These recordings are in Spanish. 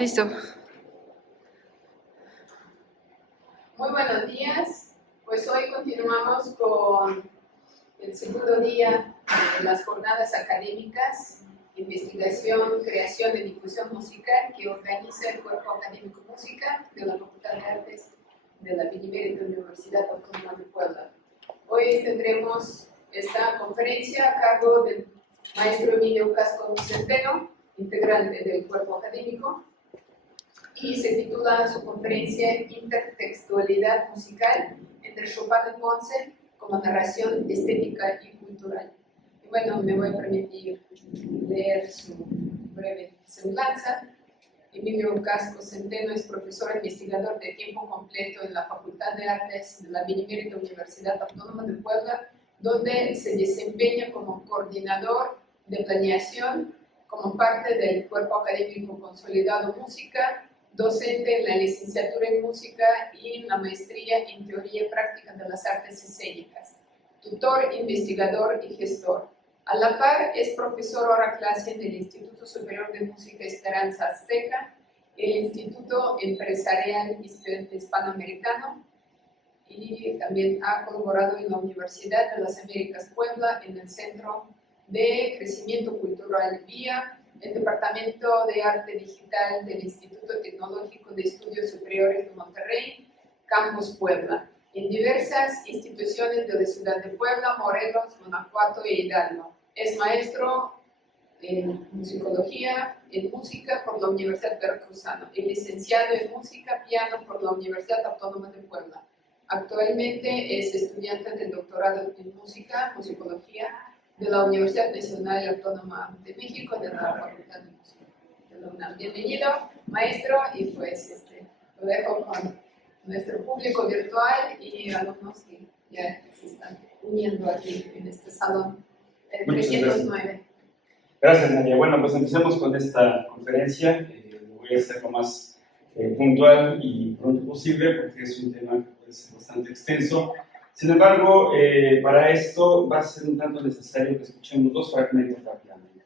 Listo. Muy buenos días. Pues hoy continuamos con el segundo día de las jornadas académicas, investigación, creación y difusión musical que organiza el Cuerpo Académico Música de la Facultad de Artes de la Benemérita Universidad Autónoma de Puebla. Hoy tendremos esta conferencia a cargo del maestro Emilio Casco Centeno, integrante del Cuerpo Académico, y se titula su conferencia Intertextualidad musical entre Chopin y Montse como narración estética y cultural. Y bueno, me voy a permitir leer su breve semblanza. Emilio Casco Centeno es profesor investigador de tiempo completo en la Facultad de Artes de la Benemérita Universidad Autónoma de Puebla, donde se desempeña como coordinador de planeación, como parte del Cuerpo Académico Consolidado Música, docente en la licenciatura en música y en la maestría en teoría práctica de las artes escénicas, tutor, investigador y gestor. A la par es profesor hora clase en el Instituto Superior de Música Esperanza Azteca, el Instituto Empresarial Hispanoamericano, y también ha colaborado en la Universidad de las Américas Puebla en el Centro de Crecimiento Cultural VIA, el Departamento de Arte Digital del Instituto Tecnológico de Estudios Superiores de Monterrey, Campus Puebla, en diversas instituciones de la ciudad de Puebla, Morelos, Guanajuato e Hidalgo. Es maestro en musicología, en música por la Universidad Veracruzana, y licenciado en música, piano por la Universidad Autónoma de Puebla. Actualmente es estudiante del doctorado en música, musicología, de la Universidad Nacional Autónoma de México, de la Facultad de Música de la UNAM. Bienvenido, maestro, y pues lo dejo con nuestro público virtual y alumnos que ya se están uniendo aquí en este salón 309. Gracias, Nadia. Bueno, pues empecemos con esta conferencia. Voy a ser lo más puntual y pronto posible porque es un tema que es bastante extenso. Sin embargo, para esto va a ser un tanto necesario que escuchemos dos fragmentos rápidamente.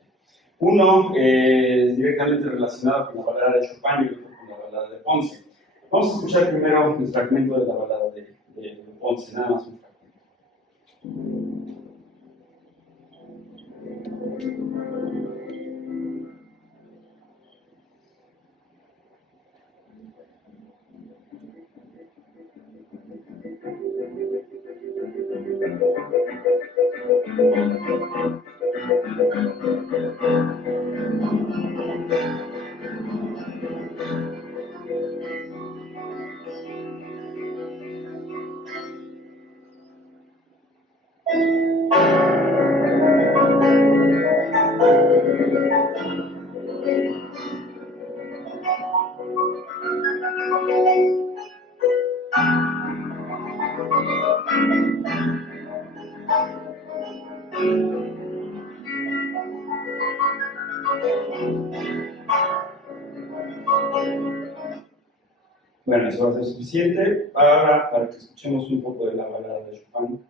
Uno directamente relacionado con la balada de Chopin y otro con la balada de Ponce. Vamos a escuchar primero el fragmento de la balada de Ponce, nada más un fragmento. Bueno, eso va a ser suficiente para que escuchemos un poco de la balada de Chopin.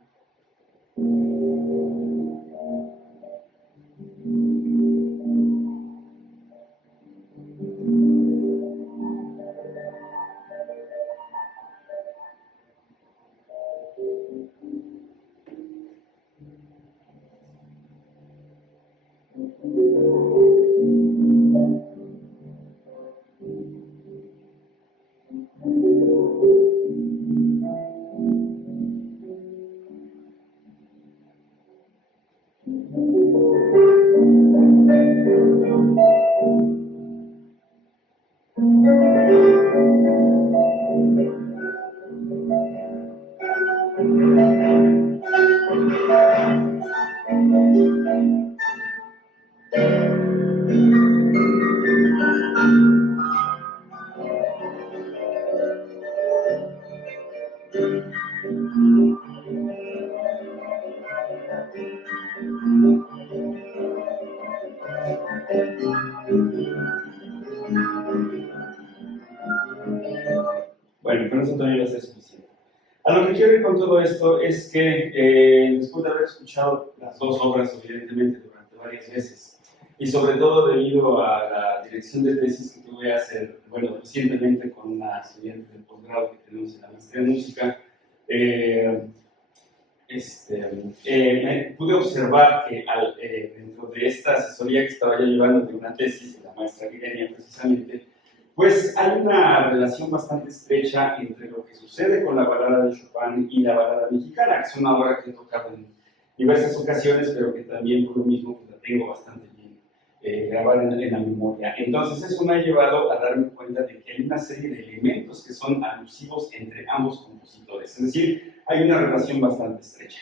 Bueno, con eso también va a ser suficiente. A lo que quiero ir con todo esto es que después de haber escuchado las dos obras, evidentemente, durante varias veces, y sobre todo debido a la dirección de tesis que tuve hace, bueno, recientemente con una estudiante del posgrado que tenemos en la maestría en música, pude observar que dentro de esta asesoría que estaba yo llevando de una tesis de la maestra Guilenia precisamente, pues hay una relación bastante estrecha entre lo que sucede con la balada de Chopin y la balada mexicana, que es una obra que he tocado en diversas ocasiones, pero que también por lo mismo pues, la tengo bastante bien grabada en la memoria. Entonces eso me ha llevado a darme cuenta de que hay una serie de elementos que son alusivos entre ambos compositores, es decir, hay una relación bastante estrecha.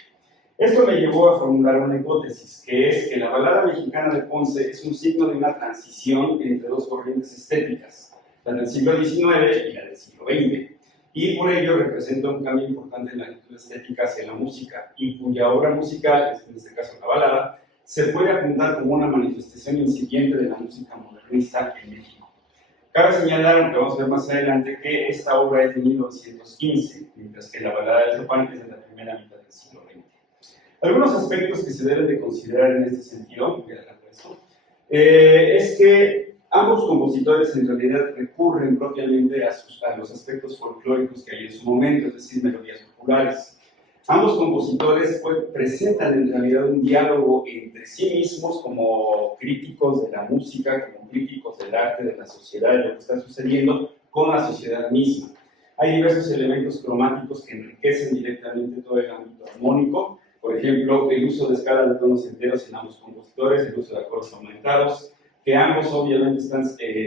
Esto me llevó a formular una hipótesis, que es que la balada mexicana de Ponce es un signo de una transición entre dos corrientes estéticas, la del siglo XIX y la del siglo XX, y por ello representa un cambio importante en la actitud estética hacia la música, y cuya obra musical, en este caso la balada, se puede apuntar como una manifestación incipiente de la música modernista en México. Cabe señalar, aunque vamos a ver más adelante, que esta obra es de 1915, mientras que la balada de Chopin es de la primera mitad del siglo XX. Algunos aspectos que se deben de considerar en este sentido, es que ambos compositores en realidad recurren propiamente a los aspectos folclóricos que hay en su momento, es decir, melodías populares. Ambos compositores presentan en realidad un diálogo entre sí mismos como críticos de la música, como críticos del arte, de la sociedad, de lo que está sucediendo con la sociedad misma. Hay diversos elementos cromáticos que enriquecen directamente todo el ámbito armónico, por ejemplo, el uso de escala de tonos enteros en ambos compositores, el uso de acordes aumentados, que ambos obviamente están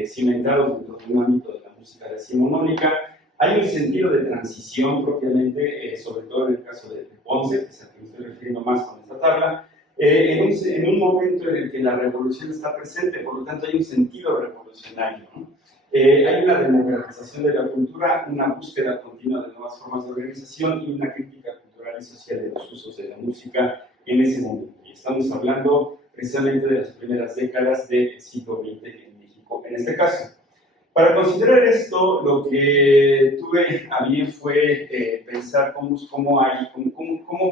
cimentados dentro de un ámbito de la música decimonónica. Hay un sentido de transición propiamente, sobre todo en el caso de Ponce, que es al que me estoy refiriendo más con esta tabla, en un momento en el que la revolución está presente, por lo tanto hay un sentido revolucionario, ¿no? Hay una democratización de la cultura, una búsqueda continua de nuevas formas de organización y una crítica cultural y social de los usos de la música en ese momento. Y estamos hablando precisamente de las primeras décadas del siglo XX en México, en este caso. Para considerar esto, lo que tuve a bien fue pensar cómo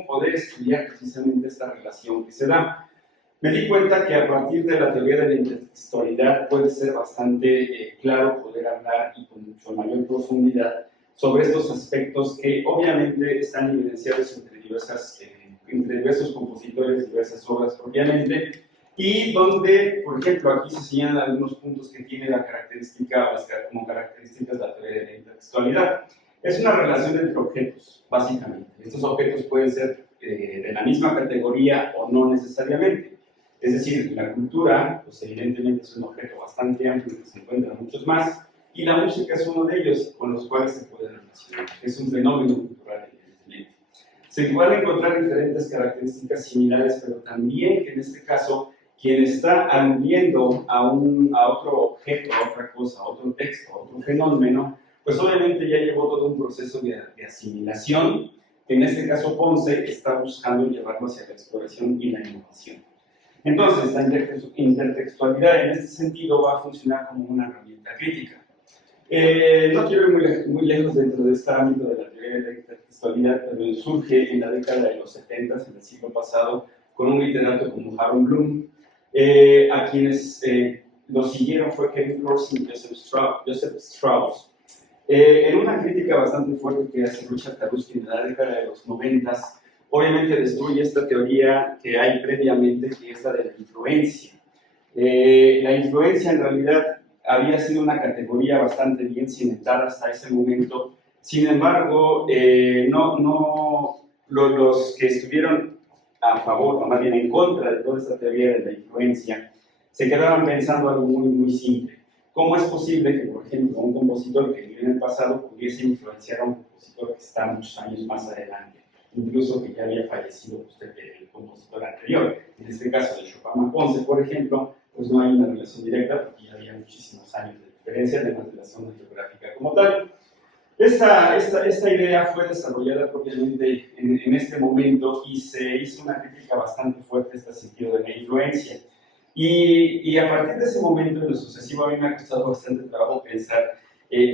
poder estudiar precisamente esta relación que se da. Me di cuenta que a partir de la teoría de la intertextualidad puede ser bastante claro poder hablar y con mucho mayor profundidad sobre estos aspectos que obviamente están evidenciados entre diversos compositores, diversas obras propiamente, y donde, por ejemplo, aquí se señalan algunos puntos que tiene como características la teoría de la intertextualidad. Es una relación entre objetos, básicamente. Estos objetos pueden ser de la misma categoría o no necesariamente. Es decir, la cultura, pues evidentemente es un objeto bastante amplio que se encuentran muchos más, y la música es uno de ellos con los cuales se puede relacionar. Es un fenómeno cultural, evidentemente. Se pueden encontrar diferentes características similares, pero también que en este caso quien está aludiendo a otro objeto, a otra cosa, a otro texto, a otro fenómeno, pues obviamente ya llevó todo un proceso de asimilación, que en este caso Ponce está buscando llevarlo hacia la exploración y la innovación. Entonces, la intertextualidad en este sentido va a funcionar como una herramienta crítica. No quiero ir muy lejos dentro de este ámbito de la teoría de la intertextualidad, pero surge en la década de los 70, en el siglo pasado, con un literato como Harold Bloom. A quienes lo siguieron fue Kevin Corson y Joseph Strauss. En una crítica bastante fuerte que hace Richard Taruskin en la década de los 90, obviamente destruye esta teoría que hay previamente, que es la de la influencia. La influencia en realidad había sido una categoría bastante bien cimentada hasta ese momento. Sin embargo, los que estuvieron a favor, o más bien en contra de toda esta teoría de la influencia, se quedaban pensando algo muy, muy simple. ¿Cómo es posible que, por ejemplo, un compositor que vivió en el pasado pudiese influenciar a un compositor que está muchos años más adelante, incluso que ya había fallecido el compositor anterior? En este caso de Chopin Ponce, por ejemplo, pues no hay una relación directa porque ya había muchísimos años de diferencia, además de la zona geográfica como tal. Esta idea fue desarrollada propiamente en este momento y se hizo una crítica bastante fuerte a este sentido de la influencia. Y a partir de ese momento, en lo sucesivo, a mí me ha costado bastante trabajo pensar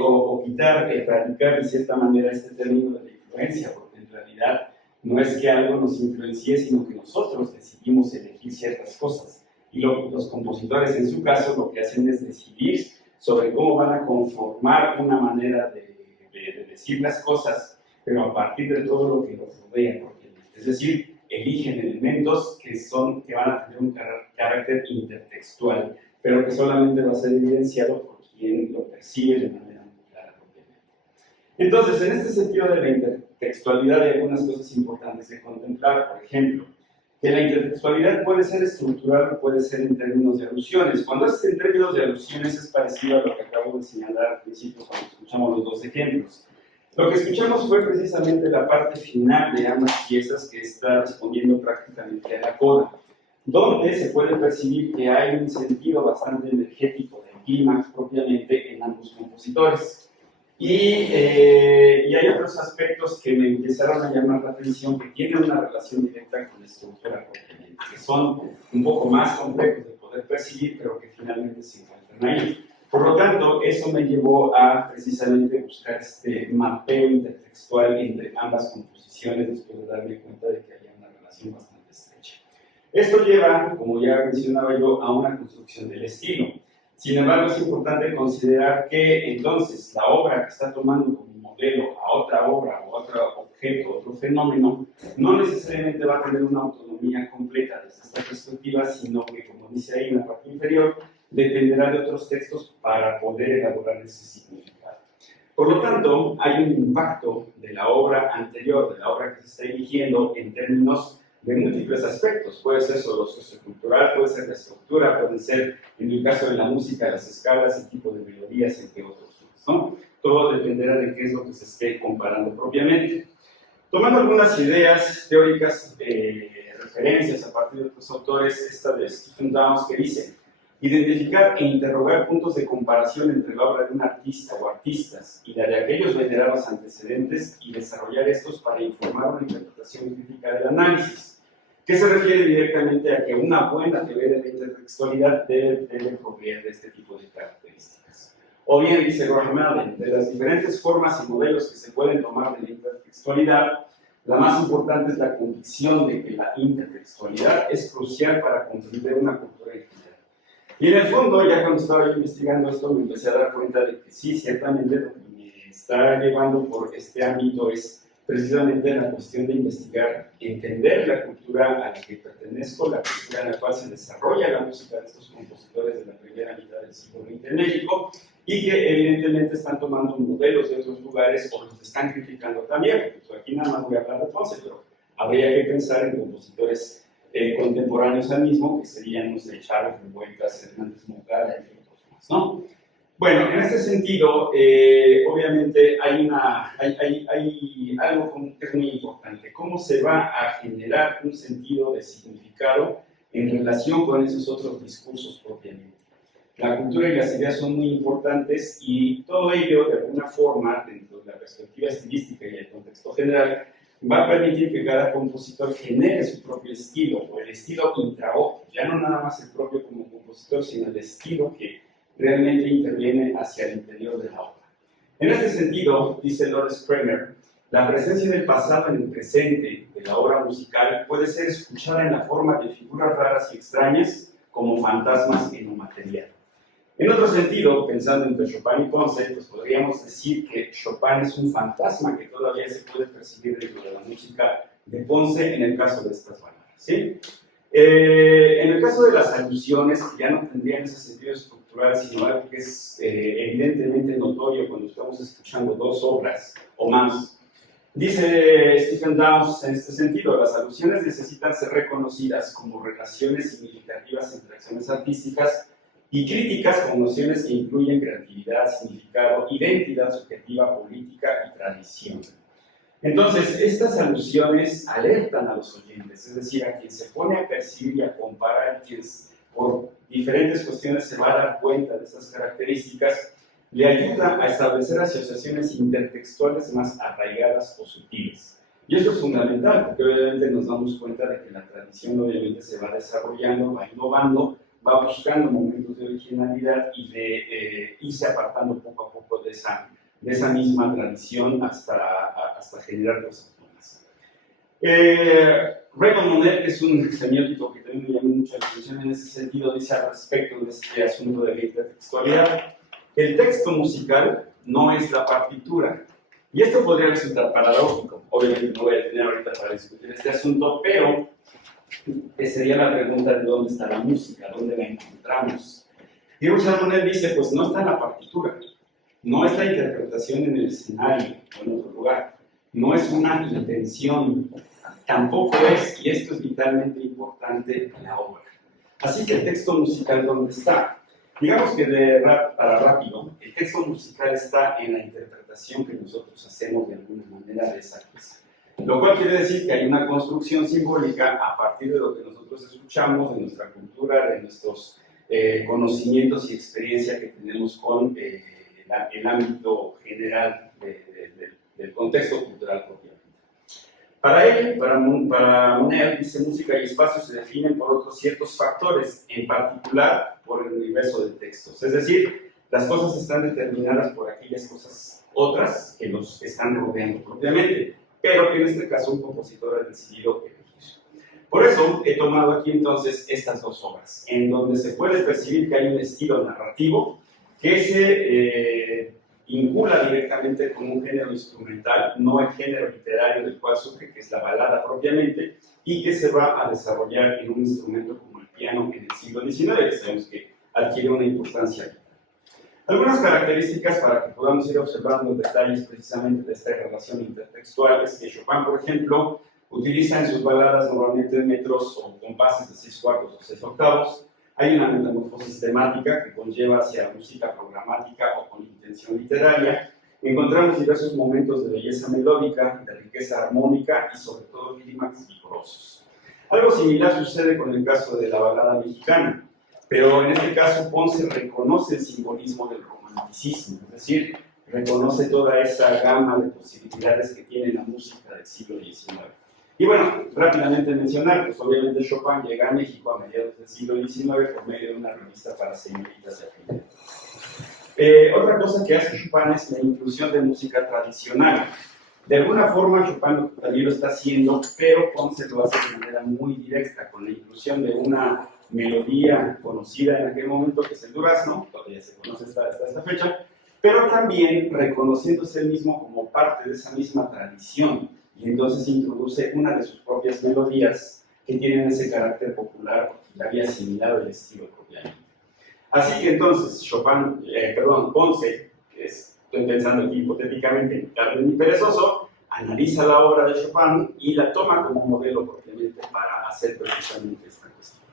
o quitar, erradicar de cierta manera este término de la influencia, porque en realidad no es que algo nos influencie, sino que nosotros decidimos elegir ciertas cosas. y los compositores en su caso lo que hacen es decidir sobre cómo van a conformar una manera de decir las cosas, pero a partir de todo lo que los rodea propiamente. Es decir, eligen elementos que van a tener un carácter intertextual, pero que solamente va a ser evidenciado por quien lo percibe de manera muy clara propiamente. Entonces, en este sentido de la intertextualidad hay algunas cosas importantes de contemplar. Por ejemplo, que la intertextualidad puede ser estructural o puede ser en términos de alusiones. Cuando es en términos de alusiones es parecido a lo que acabo de señalar al principio cuando escuchamos los dos ejemplos. Lo que escuchamos fue precisamente la parte final de ambas piezas que está respondiendo prácticamente a la coda, donde se puede percibir que hay un sentido bastante energético del clímax propiamente en ambos compositores. Y hay otros aspectos que me empezaron a llamar la atención que tienen una relación directa con la estructura propiamente, que son un poco más complejos de poder percibir, pero que finalmente se encuentran ahí. Por lo tanto, eso me llevó a precisamente buscar este mapeo intertextual entre ambas composiciones después de darme cuenta de que había una relación bastante estrecha. Esto lleva, como ya mencionaba yo, a una construcción del estilo. Sin embargo, es importante considerar que entonces la obra que está tomando como modelo a otra obra o otro objeto, otro fenómeno, no necesariamente va a tener una autonomía completa desde esta perspectiva, sino que, como dice ahí en la parte inferior, dependerá de otros textos para poder elaborar ese significado. Por lo tanto, hay un impacto de la obra anterior, de la obra que se está eligiendo en términos de múltiples aspectos. Puede ser solo sociocultural, puede ser la estructura, pueden ser, en el caso de la música, las escalas, el tipo de melodías, entre otros, ¿no? Todo dependerá de qué es lo que se esté comparando propiamente. Tomando algunas ideas teóricas, referencias a partir de otros autores, esta de Stephen Downes que dice: identificar e interrogar puntos de comparación entre la obra de un artista o artistas y la de aquellos venerados antecedentes y desarrollar estos para informar una interpretación crítica del análisis, que se refiere directamente a que una buena teoría de la intertextualidad debe proveer de este tipo de características. O bien, dice Graham Allen, de las diferentes formas y modelos que se pueden tomar de la intertextualidad, la más importante es la convicción de que la intertextualidad es crucial para comprender una cultura en general. Y en el fondo, ya cuando estaba yo investigando esto, me empecé a dar cuenta de que sí, ciertamente lo que me está llevando por este ámbito es precisamente la cuestión de investigar, entender la cultura a la que pertenezco, la cultura en la cual se desarrolla la música de estos compositores de la primera mitad del siglo XX en México, y que evidentemente están tomando modelos de otros lugares o los están criticando también. Pues aquí nada más voy a hablar de Ponce, pero habría que pensar en compositores contemporáneos al mismo, que serían, no sé, Chávez, Revueltas, Hernández Moncada, entre otros más, ¿no? Bueno, en este sentido, obviamente hay algo que es muy importante. ¿Cómo se va a generar un sentido de significado en relación con esos otros discursos propiamente? La cultura y las ideas son muy importantes y todo ello, de alguna forma, dentro de la perspectiva estilística y el contexto general, va a permitir que cada compositor genere su propio estilo, o el estilo intraojo, ya no nada más el propio como compositor, sino el estilo que realmente interviene hacia el interior de la obra. En este sentido, dice Lawrence Kramer, la presencia del pasado en el presente de la obra musical puede ser escuchada en la forma de figuras raras y extrañas como fantasmas en lo material. En otro sentido, pensando entre Chopin y Ponce, pues podríamos decir que Chopin es un fantasma que todavía se puede percibir dentro de la música de Ponce en el caso de estas baladas, ¿sí? En el caso de las alusiones, que ya no tendrían ese sentido estructural, sino algo que es evidentemente notorio cuando estamos escuchando dos obras o más, dice Stephen Downes en este sentido: las alusiones necesitan ser reconocidas como relaciones significativas entre acciones artísticas y críticas con nociones que incluyen creatividad, significado, identidad subjetiva, política y tradición. Entonces, estas alusiones alertan a los oyentes, es decir, a quien se pone a percibir y a comparar, quien por diferentes cuestiones se va a dar cuenta de estas características, le ayuda a establecer asociaciones intertextuales más arraigadas o sutiles. Y esto es fundamental, porque obviamente nos damos cuenta de que la tradición obviamente se va desarrollando, va innovando, va buscando momentos de originalidad y de irse apartando poco a poco de esa misma tradición hasta generar cosas nuevas. Raymond Monel, que es un semiótico que también me llamó mucho la atención en ese sentido, dice al respecto de este asunto de la intertextualidad: el texto musical no es la partitura. Y esto podría resultar paradójico. Obviamente no voy a tener ahorita para discutir este asunto, pero sería la pregunta de dónde está la música, dónde la encontramos. Y Richard Monel dice, pues no está en la partitura, no es la interpretación en el escenario o en otro lugar, no es una intención, tampoco es, y esto es vitalmente importante, la obra. Así que el texto musical, ¿dónde está? Digamos que para rápido, el texto musical está en la interpretación que nosotros hacemos de alguna manera de esa pieza. Lo cual quiere decir que hay una construcción simbólica a partir de lo que nosotros escuchamos, de nuestra cultura, de nuestros conocimientos y experiencia que tenemos con el ámbito general del contexto cultural propiamente. Para él, para Monel, dice, música y espacio se definen por otros ciertos factores, en particular por el universo de textos. Es decir, las cosas están determinadas por aquellas cosas otras que nos están rodeando propiamente, pero que en este caso un compositor ha decidido elegir. Por eso he tomado aquí entonces estas dos obras, en donde se puede percibir que hay un estilo narrativo que se vincula directamente con un género instrumental, no el género literario del cual surge, que es la balada propiamente, y que se va a desarrollar en un instrumento como el piano en el siglo XIX, que sabemos que adquiere una importancia aquí. Algunas características para que podamos ir observando detalles precisamente de esta relación intertextual es que Chopin, por ejemplo, utiliza en sus baladas normalmente metros o compases de 6/4 o 6/8. Hay una metamorfosis temática que conlleva hacia música programática o con intención literaria. Encontramos diversos momentos de belleza melódica, de riqueza armónica y sobre todo clímax vigorosos. Algo similar sucede con el caso de la balada mexicana, pero en este caso Ponce reconoce el simbolismo del romanticismo, es decir, reconoce toda esa gama de posibilidades que tiene la música del siglo XIX. Y bueno, rápidamente mencionar, pues obviamente Chopin llega a México a mediados del siglo XIX por medio de una revista para señoritas de afines. Otra cosa que hace Chopin es la inclusión de música tradicional. De alguna forma Chopin también lo está haciendo, pero Ponce lo hace de manera muy directa, con la inclusión de una melodía conocida en aquel momento, que es el durazno, todavía se conoce hasta esta fecha, pero también reconociéndose él mismo como parte de esa misma tradición, y entonces introduce una de sus propias melodías que tienen ese carácter popular porque ya había asimilado el estilo propiamente. Así que entonces Ponce, que estoy pensando aquí hipotéticamente en Carmen y Perezoso, analiza la obra de Chopin y la toma como modelo propiamente para hacer precisamente esta cuestión.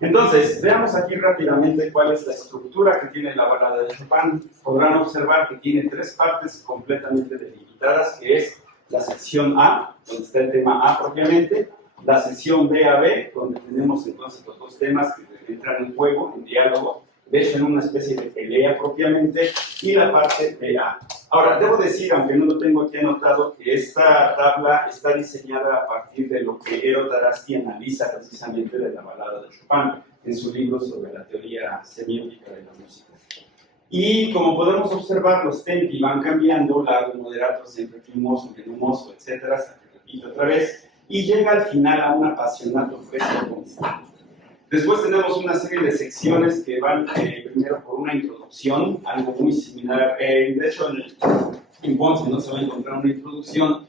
Entonces, veamos aquí rápidamente cuál es la estructura que tiene la balada de Chopin. Podrán observar que tiene tres partes completamente delimitadas, que es la sección A, donde está el tema A propiamente, la sección B a B, donde tenemos entonces los dos temas que entran en juego, en diálogo, de hecho en una especie de pelea propiamente, y la parte BA. Ahora, debo decir, aunque no lo tengo aquí anotado, que esta tabla está diseñada a partir de lo que Eero Tarasti analiza precisamente de la balada de Chopin, en su libro sobre la teoría semiótica de la música. Y como podemos observar, los tempi van cambiando, largo, moderato, siempre firmoso, menumoso, etc., hasta que repito otra vez, y llega al final a un apasionato precio constante. Después tenemos una serie de secciones que van primero por una introducción, algo muy similar, de hecho en Ponce no se va a encontrar una introducción,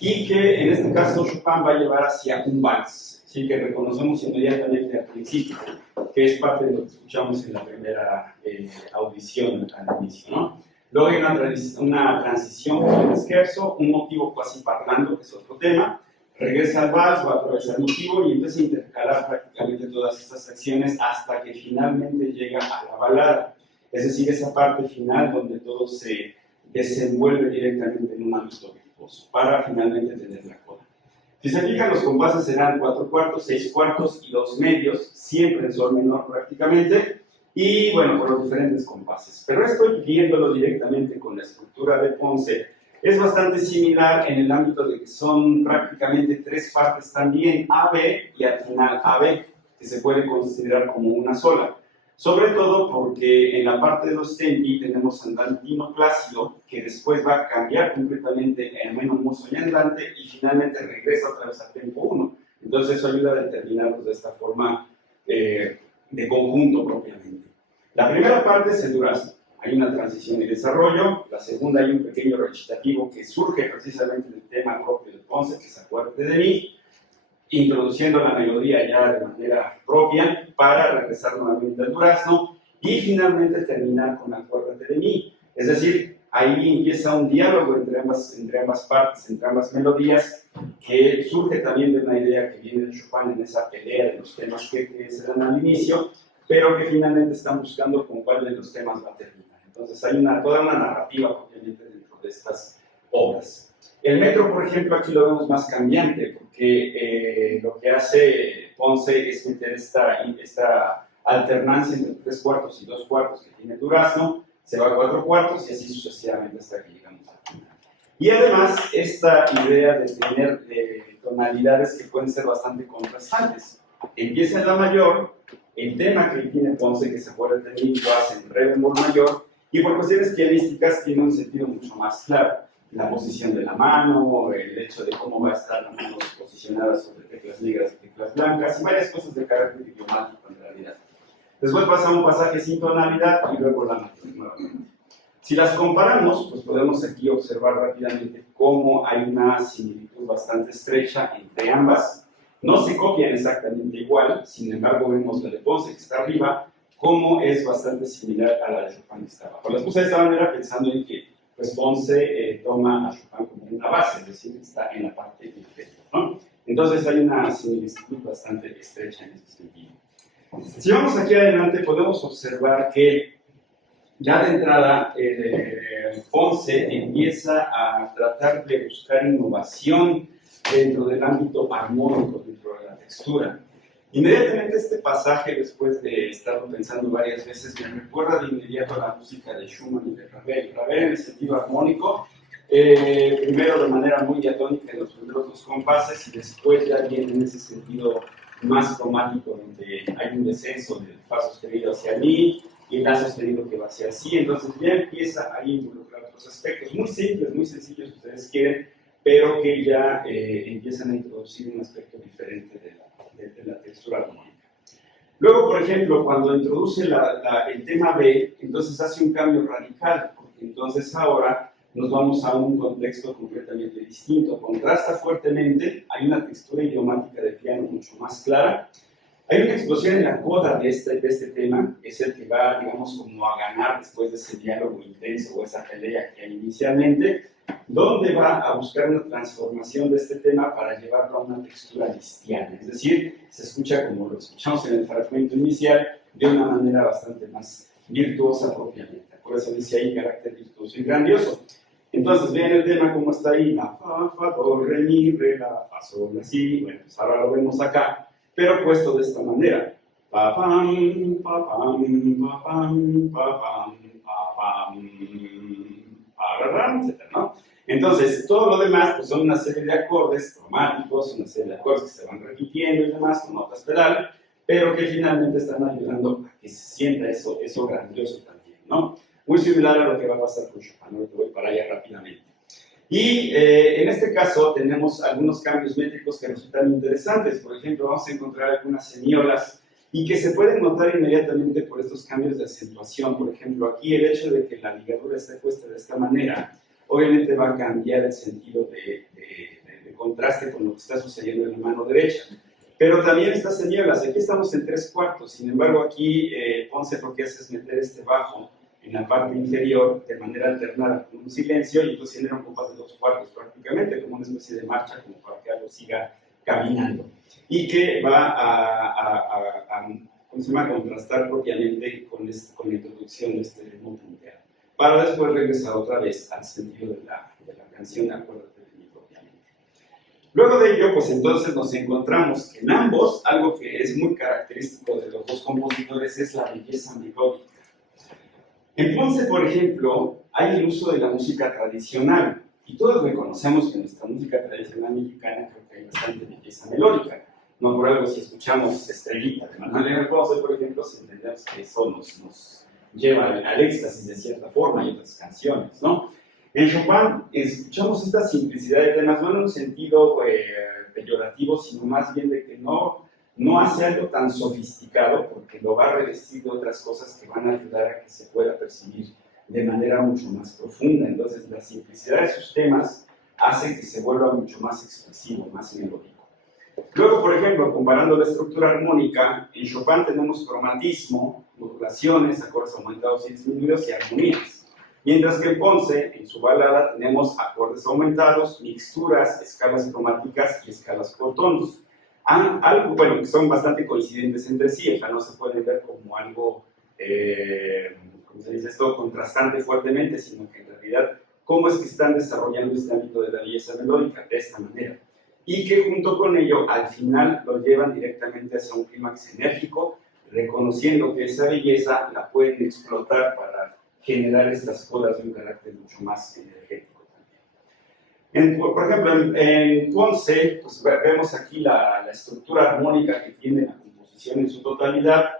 y que en este caso Chopin va a llevar hacia un vals, ¿sí? Que reconocemos inmediatamente al principio, que es parte de lo que escuchamos en la primera audición al inicio, ¿no? Luego hay una transición con el scherzo, un motivo quasi parlando, que es otro tema, regresa al vals, va a atravesar el motivo y empieza a intercalar prácticamente todas estas secciones hasta que finalmente llega a la balada, es decir, esa parte final donde todo se desenvuelve directamente en un ámbito virtuoso, para finalmente tener la coda. Si se fijan, los compases serán 4/4, 6/4 y 2 medios, siempre en sol menor prácticamente, y bueno, por los diferentes compases. Pero esto, viéndolo directamente con la estructura de Ponce, es bastante similar en el ámbito de que son prácticamente tres partes también, AB y al final AB, que se puede considerar como una sola. Sobre todo porque en la parte de los tempi tenemos andantino plácido, que después va a cambiar completamente en menos muso y andante, y finalmente regresa otra vez al tempo 1. Entonces eso ayuda a determinarlos de esta forma de conjunto propiamente. La primera parte es el durazno. Hay una transición y desarrollo. La segunda hay un pequeño recitativo que surge precisamente del tema propio de Ponce, que es Acuérdate de mí, introduciendo la melodía ya de manera propia para regresar nuevamente al durazno y finalmente terminar con Acuérdate de mí. Es decir, ahí empieza un diálogo entre ambas partes, entre ambas melodías, que surge también de una idea que viene de Chopin en esa pelea de los temas que se dan al inicio, pero que finalmente están buscando con cuál de los temas va a terminar. Entonces hay toda una narrativa obviamente dentro de estas obras. El metro, por ejemplo, aquí lo vemos más cambiante, porque lo que hace Ponce es meter esta alternancia entre 3 cuartos y 2 cuartos que tiene durazno, se va a 4 cuartos y así sucesivamente hasta que llegamos al final. Y además, esta idea de tener tonalidades que pueden ser bastante contrastantes. Empieza en la mayor, el tema que tiene Ponce, que se acuerda de mí, lo hace en re bemol mayor, y por cuestiones pianísticas tiene un sentido mucho más claro. La posición de la mano, el hecho de cómo va a estar la mano posicionada sobre teclas negras y teclas blancas, y varias cosas de carácter idiomático en realidad. Después pasa un pasaje sin tonalidad y luego la mayor nuevamente. Si las comparamos, pues podemos aquí observar rápidamente cómo hay una similitud bastante estrecha entre ambas. No se copian exactamente igual, sin embargo vemos la de Ponce que está arriba, cómo es bastante similar a la de Chopin que está abajo. Las puse de esta manera pensando en que pues Ponce toma a Chopin como una base, es decir, está en la parte inferior, ¿no? Entonces hay una similitud bastante estrecha en ese sentido. Si vamos aquí adelante, podemos observar que ya de entrada Ponce empieza a tratar de buscar innovación dentro del ámbito armónico, dentro de la textura. Inmediatamente este pasaje, después de estarlo pensando varias veces, me recuerda de inmediato a la música de Schumann y de Ravel. Ravel en el sentido armónico, primero de manera muy diatónica en los primeros 2 compases y después ya viene en ese sentido más cromático, donde hay un descenso del fa sostenido hacia mi y el la sostenido que va hacia si. Entonces ya empieza a involucrar otros aspectos muy simples, muy sencillos, si ustedes quieren, pero que ya empiezan a introducir un aspecto diferente de la textura armónica. Luego, por ejemplo, cuando introduce el tema B, entonces hace un cambio radical, porque entonces ahora nos vamos a un contexto completamente distinto. Contrasta fuertemente, hay una textura idiomática de piano mucho más clara, hay una explosión en la coda de este tema, que es el que va, digamos, como a ganar después de ese diálogo intenso o esa pelea que hay inicialmente, donde va a buscar una transformación de este tema para llevarlo a una textura listiana, es decir, se escucha como lo escuchamos en el fragmento inicial, de una manera bastante más virtuosa propiamente. Por eso dice ahí carácter virtuoso y grandioso. Entonces, vean el tema como está ahí, la, fa, do, re, mi, re, la, fa, sol, la, si. Bueno, pues ahora lo vemos acá, pero puesto de esta manera. Pa, pam, pa, pam, pa, pam, pa, pam, pa, pam, etc., ¿no? Entonces, todo lo demás pues, son una serie de acordes cromáticos, una serie de acordes que se van repitiendo y demás con notas pedal, pero que finalmente están ayudando a que se sienta eso grandioso también, ¿no? Muy similar a lo que va a pasar con Chopin, ¿no? Voy para allá rápidamente. Y en este caso tenemos algunos cambios métricos que resultan interesantes. Por ejemplo, vamos a encontrar algunas semiolas y que se pueden notar inmediatamente por estos cambios de acentuación. Por ejemplo, aquí el hecho de que la ligadura esté puesta de esta manera, obviamente va a cambiar el sentido de contraste con lo que está sucediendo en la mano derecha. Pero también estas semiolas, aquí estamos en 3 cuartos, sin embargo aquí Ponce lo que hace es meter este bajo en la parte inferior de manera alternada con un silencio y entonces genera un compás de 2 cuartos prácticamente, como una especie de marcha como para que algo siga caminando y que va a contrastar propiamente con la introducción de este ritmo punteado, para después regresar otra vez al sentido de la canción, acuérdate de mí propiamente. Luego de ello, pues entonces nos encontramos que en ambos, algo que es muy característico de los 2 compositores es la belleza melódica. En Ponce, por ejemplo, hay el uso de la música tradicional, y todos reconocemos que en nuestra música tradicional mexicana creo que hay bastante belleza melódica. No por algo, si escuchamos Estrellita de Manuel Ponce, por ejemplo, si entendemos que eso nos lleva al éxtasis de cierta forma y otras canciones, ¿no? En Chopin escuchamos esta simplicidad de temas, no en un sentido peyorativo, sino más bien de que no hace algo tan sofisticado, porque lo va a revestir de otras cosas que van a ayudar a que se pueda percibir de manera mucho más profunda. Entonces, la simplicidad de sus temas hace que se vuelva mucho más expresivo, más melódico. Luego, por ejemplo, comparando la estructura armónica, en Chopin tenemos cromatismo, modulaciones, acordes aumentados y disminuidos y armonías. Mientras que en Ponce, en su balada, tenemos acordes aumentados, mixturas, escalas cromáticas y escalas por tonos. Algo, bueno, que son bastante coincidentes entre sí, o sea, no se pueden ver como algo, ¿cómo se dice esto?, contrastante fuertemente, sino que en realidad, cómo es que están desarrollando este ámbito de la belleza melódica de esta manera. Y que junto con ello, al final, lo llevan directamente hacia un clímax enérgico, reconociendo que esa belleza la pueden explotar para generar estas codas de un carácter mucho más energético. Por ejemplo, en Ponce, pues vemos aquí la estructura armónica que tiene la composición en su totalidad.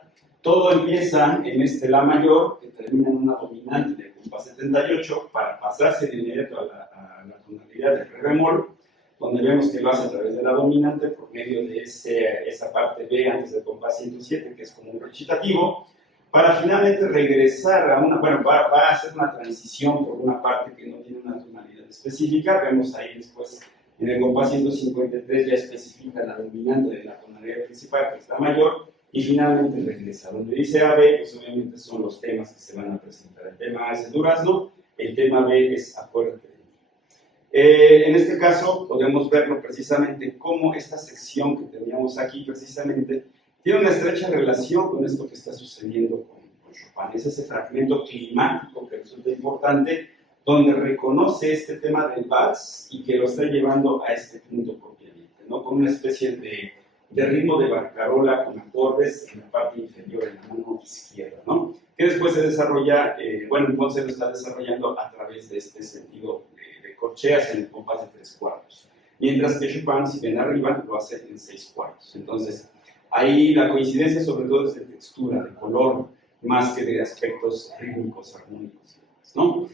Todo empieza en este La mayor, que termina en una dominante de compás 78, para pasarse de inmediato a la tonalidad de Re bemol, donde vemos que lo hace a través de la dominante por medio de esa parte B antes del compás 107, que es como un recitativo, para finalmente regresar a una, bueno, va a hacer una transición por una parte que no tiene una tonalidad específica. Vemos ahí después en el compás 153 ya especifica la dominante de la tonalidad principal, que es la mayor, y finalmente regresa. Donde dice AB, pues obviamente son los temas que se van a presentar. El tema A es el durazno, el tema B es Acuérdate de mí. En este caso podemos verlo precisamente como esta sección que teníamos aquí precisamente tiene una estrecha relación con esto que está sucediendo con Chopin. Es ese fragmento climático que resulta importante, donde reconoce este tema del vals y que lo está llevando a este punto propiamente, ¿no? Con una especie de ritmo de barcarola con acordes en la parte inferior, en la mano izquierda, ¿no? Que después se desarrolla, bueno, entonces lo está desarrollando a través de este sentido de corcheas en el compás de 3/4. Mientras que Chopin, si ven arriba, lo hace en 6/4. Entonces, ahí la coincidencia sobre todo es de textura, de color, más que de aspectos rítmicos, armónicos, ¿no?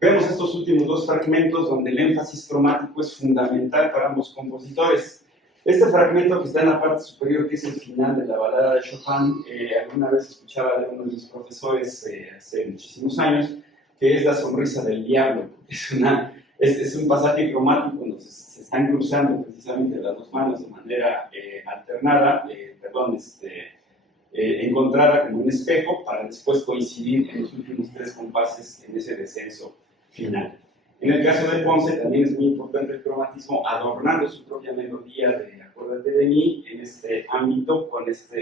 Vemos estos últimos dos fragmentos donde el énfasis cromático es fundamental para ambos compositores. Este fragmento que está en la parte superior, que es el final de la balada de Chopin, alguna vez escuchaba de uno de mis profesores hace muchísimos años, que es La sonrisa del diablo. Es un pasaje cromático donde se están cruzando precisamente las dos manos de manera alternada, encontrada como un espejo, para después coincidir en los últimos tres compases en ese descenso final. En el caso de Ponce también es muy importante el cromatismo, adornando su propia melodía de Acuérdate de mí en este ámbito con estas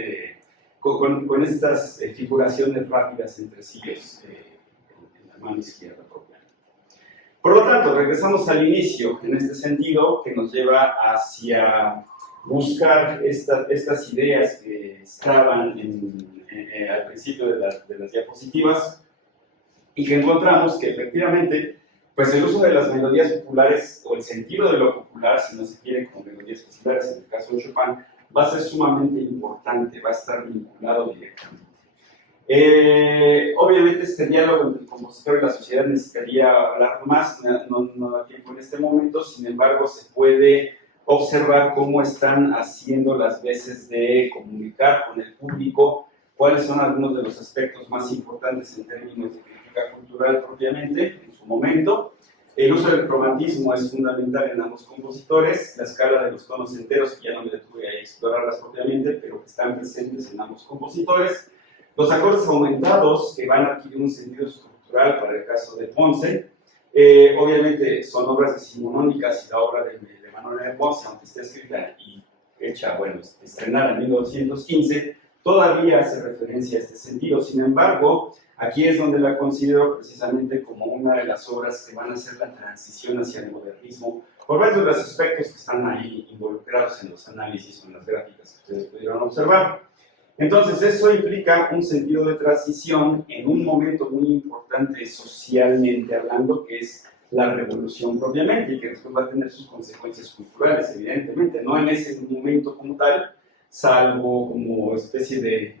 figuraciones rápidas entre sillos en la mano izquierda propiamente. Por lo tanto, regresamos al inicio en este sentido que nos lleva hacia buscar estas ideas que estaban al principio de las diapositivas y que encontramos que efectivamente pues el uso de las melodías populares, o el sentido de lo popular, si no se quiere, como melodías populares, en el caso de Chopin, va a ser sumamente importante, va a estar vinculado directamente. Obviamente este diálogo entre el compositor y la sociedad necesitaría hablar más, no da tiempo en este momento, sin embargo se puede observar cómo están haciendo las veces de comunicar con el público, cuáles son algunos de los aspectos más importantes en términos de crítica cultural propiamente, en su momento. El uso del cromatismo es fundamental en ambos compositores, la escala de los tonos enteros, que ya no me detuve a explorarlas propiamente, pero que están presentes en ambos compositores. Los acordes aumentados, que van a adquirir un sentido estructural para el caso de Ponce, obviamente son obras decimonónicas y la obra de Manuel Ponce, aunque está escrita y hecha, bueno, estrenada en 1915, todavía hace referencia a este sentido. Sin embargo, aquí es donde la considero precisamente como una de las obras que van a hacer la transición hacia el modernismo, por varios de los aspectos que están ahí involucrados en los análisis o en las gráficas que ustedes pudieron observar. Entonces, eso implica un sentido de transición en un momento muy importante socialmente hablando, que es la revolución propiamente, y que después va a tener sus consecuencias culturales, evidentemente, no en ese momento como tal, salvo como especie de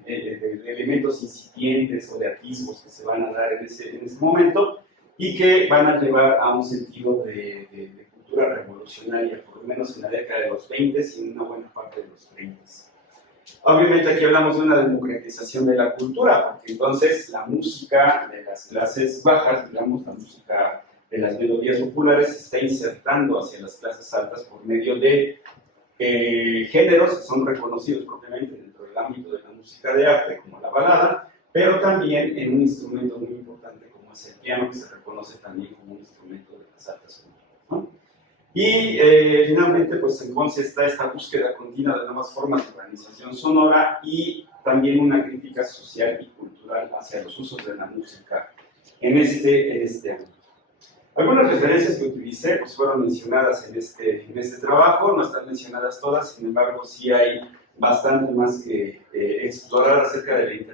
elementos incipientes o de atisbos que se van a dar en ese momento y que van a llevar a un sentido de cultura revolucionaria, por lo menos en la década de los 20 y en una buena parte de los 30. Obviamente aquí hablamos de una democratización de la cultura, porque entonces la música de las clases bajas, digamos, la música de las melodías populares, se está insertando hacia las clases altas por medio de géneros que son reconocidos propiamente dentro del ámbito de la música de arte, como la balada, pero también en un instrumento muy importante como es el piano, que se reconoce también como un instrumento de las altas culturas, ¿no? Y finalmente, pues entonces está esta búsqueda continua de nuevas formas de organización sonora y también una crítica social y cultural hacia los usos de la música en este ámbito. Algunas referencias que utilicé pues, fueron mencionadas en este trabajo, no están mencionadas todas, sin embargo sí hay bastante más que explorar acerca de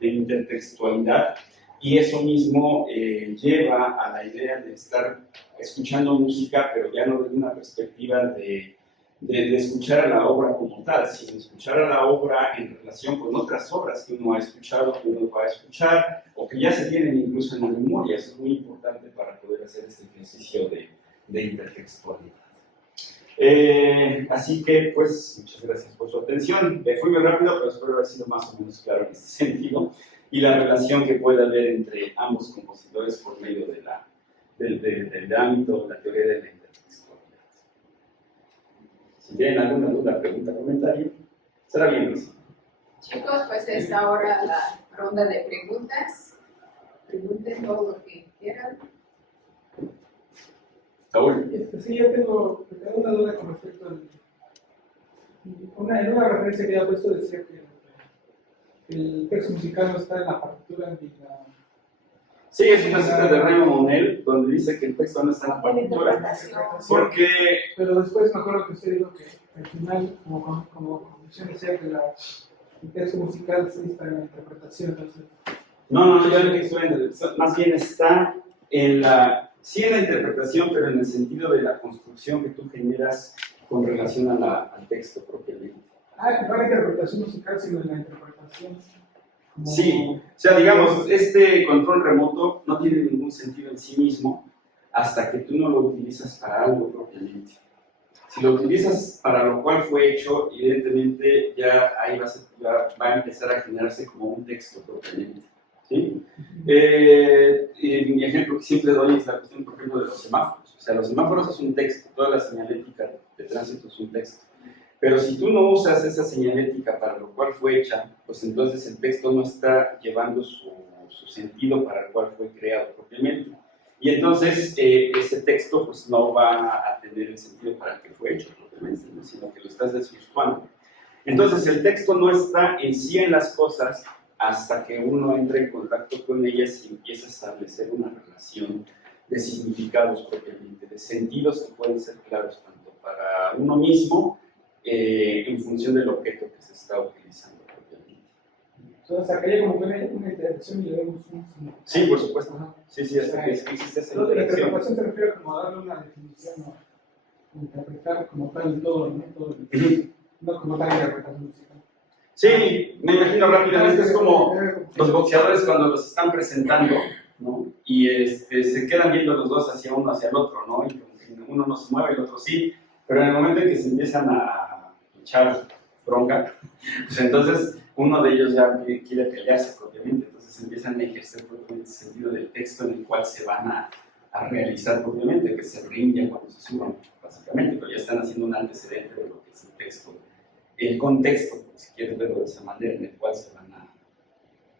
la intertextualidad, y eso mismo lleva a la idea de estar escuchando música, pero ya no desde una perspectiva de escuchar a la obra como tal, sino escuchar a la obra en relación con otras obras que uno ha escuchado, que uno va a escuchar, o que ya se tienen incluso en la memoria. Eso es muy importante para poder hacer este ejercicio de intertextualidad. Así que, pues, muchas gracias por su atención. Fui muy rápido, pero espero haber sido más o menos claro en este sentido, y la relación que puede haber entre ambos compositores por medio del ámbito, la teoría de la intertextualidad. Si tienen alguna duda, pregunta, comentario, será bien recibido. Chicos, pues es ahora la ronda de preguntas. Pregunten todo lo que quieran. Saúl. Sí, yo tengo una duda con respecto a en una referencia que había puesto decía que el texto musical no está en la partitura ni la... Sí, es una cita de Raymond Monel donde dice que el texto no está en la partitura, porque... Pero después me acuerdo que usted dijo que al final, como conclusión, decía que el texto musical sí está en la interpretación. Entonces... No, yo no estoy en más bien está en la... Sí en la interpretación, pero en el sentido de la construcción que tú generas con relación al texto propiamente. No en la interpretación musical, sino en la interpretación. Sí, o sea, digamos, este control remoto no tiene ningún sentido en sí mismo hasta que tú no lo utilizas para algo propiamente. Si lo utilizas para lo cual fue hecho, evidentemente ya ahí va a empezar a generarse como un texto propiamente. ¿Sí? Mi ejemplo que siempre doy es la cuestión, por ejemplo, de los semáforos. O sea, los semáforos es un texto, toda la señalética de tránsito es un texto. Pero si tú no usas esa señalética para lo cual fue hecha, pues entonces el texto no está llevando su sentido para el cual fue creado propiamente. Y entonces ese texto pues no va a tener el sentido para el que fue hecho propiamente, ¿no? Sino que lo estás desvirtuando. Entonces el texto no está en sí en las cosas hasta que uno entre en contacto con ellas y empieza a establecer una relación de significados propiamente, de sentidos que pueden ser claros tanto para uno mismo, en función del objeto que se está utilizando propiamente. Entonces, acá hay como que una interacción y le vemos un... Sí, por supuesto. Ajá. Sí, hasta que existe esa interacción. La interacción. interpretación se refiere como a darle una definición o interpretar como tal todo, ¿no? Todo no como tal interpretación musical. Sí, me imagino rápidamente, es como los boxeadores cuando los están presentando, ¿no? Y se quedan viendo los dos hacia uno, hacia el otro, ¿no? Y como que uno no se mueve, el otro sí, pero en el momento en que se empiezan a echar bronca, pues entonces uno de ellos ya quiere pelearse propiamente, entonces empiezan a ejercer propiamente el sentido del texto en el cual se van a realizar propiamente, que se rinde cuando se suban, básicamente, pero ya están haciendo un antecedente de lo que es el texto, el contexto, si quieres verlo de esa manera, en el cual se van a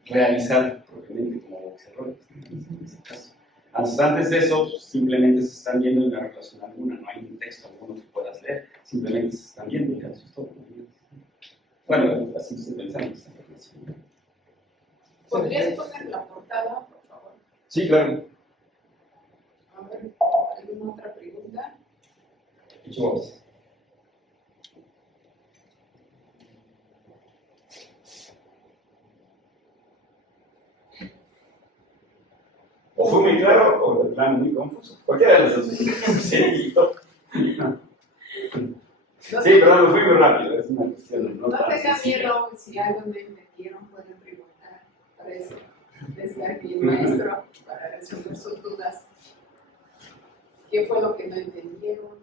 realizar propiamente como boxeadores, en ese caso. Antes de eso, simplemente se están viendo en la relación alguna, no hay un texto alguno que puedas leer, simplemente se están viendo, ya eso es todo. Bueno, así estoy pensando esta relación. ¿Podrías poner la portada, por favor? Sí, claro. A ver, ¿alguna otra pregunta? Muchas o fue muy claro o de plano muy confuso. Cualquiera de los dos. Sí, perdón, me fui muy rápido. es una cuestión No tan tengan sencilla. miedo, si algo no entendieron pueden preguntar. Para eso está aquí el maestro, para resolver sus dudas. ¿Qué fue lo que no entendieron?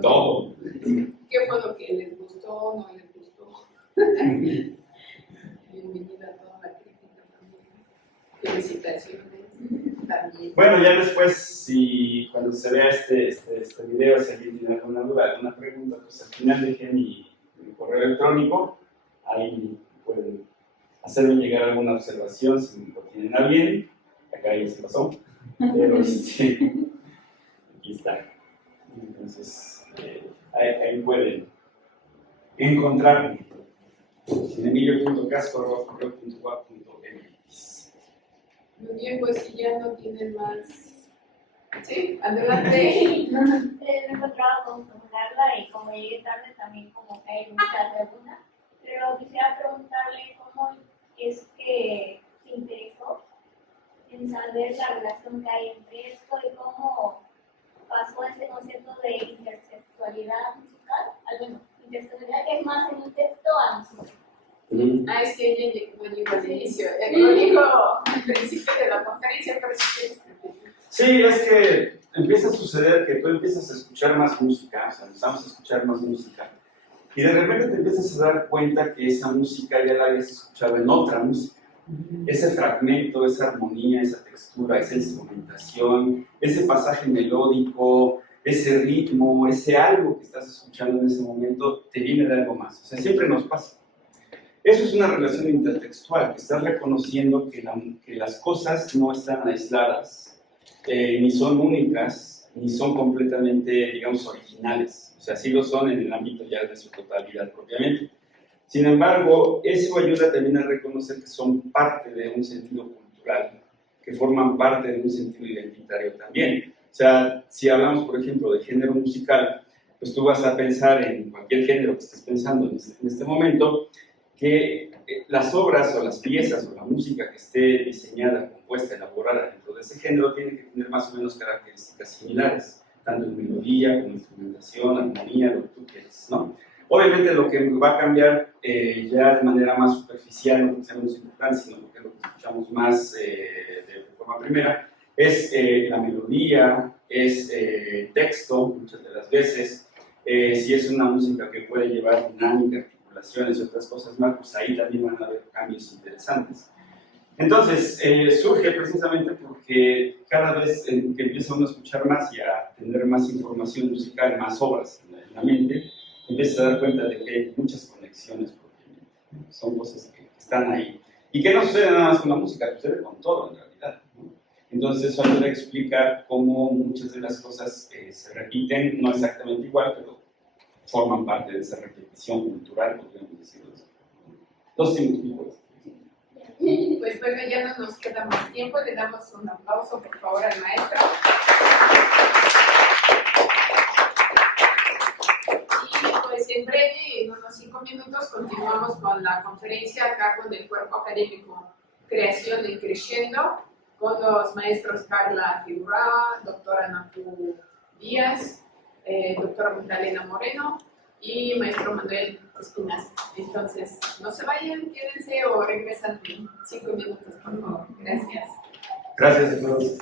Todo. ¿Qué fue lo que les gustó, no les gustó? Bienvenida a toda la crítica también. Felicitaciones también. Bueno, ya después, si cuando se vea este video, si alguien tiene alguna duda, alguna pregunta, pues al final dejen mi correo electrónico. Ahí pueden hacerme llegar alguna observación si lo tienen a bien. Acá ya se pasó. Pero aquí está. Entonces, ahí pueden encontrarme. emilio.casco@correo.gov.mx. Muy bien, pues si ya no tienen más. Sí, adelante. Me encontraba con Carla y como llegué tarde también como que hay muchas preguntas, pero quisiera preguntarle cómo es que se interesó en saber la relación que hay entre esto y cómo pasó ese concepto de intersexualidad musical, bueno, intersexualidad que es más en un texto a música. Ah, es que ella no llegó al inicio. Lo dijo al principio de la conferencia, pero sí. Sí, es que empieza a suceder que tú empiezas a escuchar más música, o sea, empezamos a escuchar más música, y de repente te empiezas a dar cuenta que esa música ya la habías escuchado en otra música. Ese fragmento, esa armonía, esa textura, esa instrumentación, ese pasaje melódico, ese ritmo, ese algo que estás escuchando en ese momento, te viene de algo más. O sea, siempre nos pasa. Eso es una relación intertextual, que estás reconociendo que las cosas no están aisladas, ni son únicas, ni son completamente, digamos, originales. O sea, sí lo son en el ámbito ya de su totalidad propiamente. Sin embargo, eso ayuda también a reconocer que son parte de un sentido cultural, que forman parte de un sentido identitario también. O sea, si hablamos, por ejemplo, de género musical, pues tú vas a pensar en cualquier género que estés pensando en este momento, que las obras o las piezas o la música que esté diseñada, compuesta, elaborada dentro de ese género tiene que tener más o menos características similares, tanto en melodía como instrumentación, armonía, lo que tú quieras, ¿no? Obviamente lo que va a cambiar ya de manera más superficial, no porque sea menos importante, sino porque es lo que escuchamos más de forma primera, es la melodía, es texto, muchas de las veces. Si es una música que puede llevar dinámica, articulaciones y otras cosas más, pues ahí también van a haber cambios interesantes. Entonces, surge precisamente porque cada vez que empieza uno a escuchar más y a tener más información musical, más obras en la mente, empiezas a dar cuenta de que hay muchas conexiones propiamente. Son cosas que están ahí. Y que no sucede nada más con la música, sucede con todo en realidad, ¿no? Entonces eso ayuda a explicar cómo muchas de las cosas se repiten, no exactamente igual, pero forman parte de esa repetición cultural, podríamos decirlo así. Entonces, sí me explico esto. Pues bueno, ya no nos queda más tiempo. Le damos un aplauso, por favor, al maestro. Y pues en breve, en unos 5 minutos, continuamos con la conferencia a cargo del cuerpo académico Creación y Creciendo, con los maestros Carla Figurá, doctora Napu Díaz, doctora Magdalena Moreno y maestro Manuel Espinaza. Entonces, no se vayan, quédense o regresan en 5 minutos, por favor. Gracias. Gracias a todos.